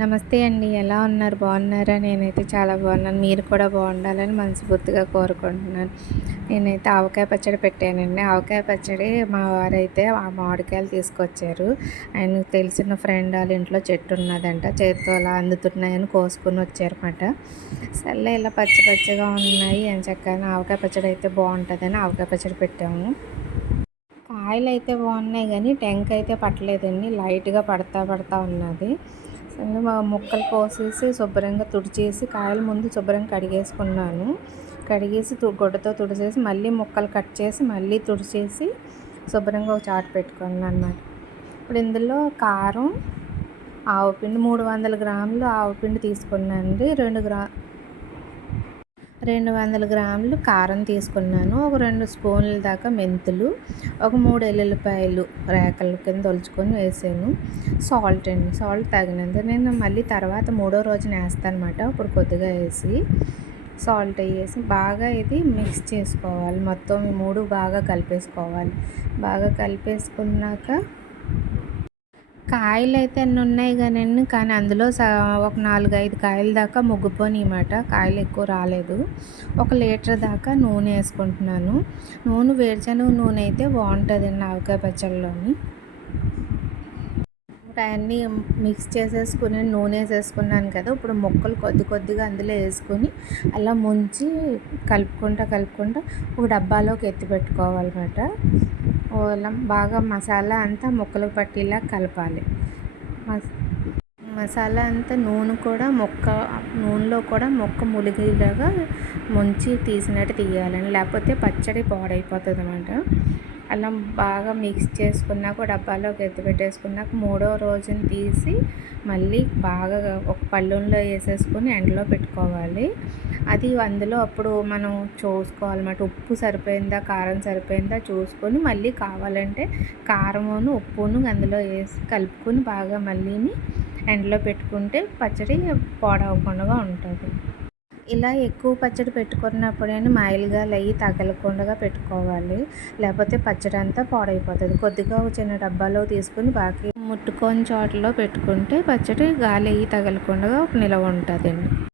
నమస్తే అండి. ఎలా ఉన్నారు? బాగున్నారా? నేనైతే చాలా బాగున్నాను. మీరు కూడా బాగుండాలని మనస్ఫూర్తిగా కోరుకుంటున్నాను. నేనైతే ఆవకాయ పచ్చడి పెట్టానండి. ఆవకాయ పచ్చడి మా వారైతే ఆ మామిడికాయలు తీసుకొచ్చారు. ఆయనకు తెలిసిన ఫ్రెండ్ వాళ్ళ ఇంట్లో చెట్టు ఉన్నదంట. చేతితో అలా అందుతున్నాయని కోసుకొని వచ్చారన్నమాట. సర్లే ఇలా పచ్చి పచ్చిగా ఉన్నాయి ఎంచక్కాని ఆవకాయ పచ్చడి అయితే బాగుంటుందని ఆవకాయ పచ్చడి పెట్టాము. కాయలు అయితే బాగున్నాయి కానీ టెంక అయితే పట్టలేదండి. లైట్గా పడతా ఉన్నది. ముక్కలు కోసేసి శుభ్రంగా తుడిచేసి కాయలు ముందు శుభ్రంగా కడిగేసుకున్నాను. కడిగేసి గుడ్డతో తుడిచేసి మళ్ళీ ముక్కలు కట్ చేసి మళ్ళీ తుడిచేసి శుభ్రంగా ఒక చాటు పెట్టుకున్నాను అన్నమాట. ఇప్పుడు ఇందులో కారం, ఆవపిండి 300 గ్రాములు ఆవపిండి తీసుకున్నానండి. 200 గ్రాములు కారం తీసుకున్నాను. ఒక 2 స్పూన్ల దాకా మెంతులు, ఒక 3 ఎల్లుల్లిపాయలు రేకల కింద ఒలుచుకొని వేసాను. సాల్ట్ అండి, సాల్ట్ తగినంత. నేను మళ్ళీ తర్వాత మూడో రోజున వేస్తాను అనమాట. ఇప్పుడు కొద్దిగా వేసి సాల్ట్ వేసి బాగా ఇది మిక్స్ చేసుకోవాలి. మొత్తం ఈ 3 బాగా కలిపేసుకోవాలి. బాగా కలిపేసుకున్నాక కాయలు అయితే అన్నీ ఉన్నాయి కానీ అందులో ఒక 4-5 కాయల దాకా ముగ్గిపోయినాయన్నమాట. కాయలు ఎక్కువ రాలేదు. 1 లీటర్ దాకా నూనె వేసుకుంటున్నాను. వేరుశనగ నూనె అయితే బాగుంటుందండి ఆవకాయ పచ్చడిలోని. అవన్నీ మిక్స్ చేసేసుకుని నూనె వేసేసుకున్నాను కదా. ఇప్పుడు ముక్కలు కొద్దిగా అందులో వేసుకొని అలా ముంచి కలుపుకుంటా ఒక డబ్బాలోకి ఎత్తి పెట్టుకోవాలన్నమాట. అలా బాగా మసాలా అంతా ముక్కలు పట్టేలా కలపాలి. మసాలా అంతా నూనెలో కూడా మొక్క ములిగేలాగా ముంచి తీసినట్టు తీయాలండి. లేకపోతే పచ్చడి పాడైపోతుంది అన్నమాట. అలా బాగా మిక్స్ చేసుకున్నాక డబ్బాలోకి ఎత్తి పెట్టేసుకున్నాక మూడో రోజున తీసి మళ్ళీ బాగా ఒక పళ్ళెంలో వేసేసుకొని ఎండలో పెట్టుకోవాలి. అది అందులో అప్పుడు మనం చూసుకోవాలన్నమాట. ఉప్పు సరిపోయిందా, కారం సరిపోయిందా చూసుకొని మళ్ళీ కావాలంటే కారమును ఉప్పును అందులో వేసి కలుపుకొని బాగా మళ్ళీని ఎండలో పెట్టుకుంటే పచ్చడి పాడవకుండా ఉంటుంది. ఇలా ఎక్కువ పచ్చడి పెట్టుకున్నప్పుడైనా మాయిలుగా అవి తగలకుండా పెట్టుకోవాలి. లేకపోతే పచ్చడి అంతా పాడైపోతుంది. కొద్దిగా ఒక చిన్న డబ్బాలో తీసుకుని బాగా ముట్టుకొని చోటలో పెట్టుకుంటే పచ్చడి గాలి తగలకుండా నిలవ ఉంటుందండి.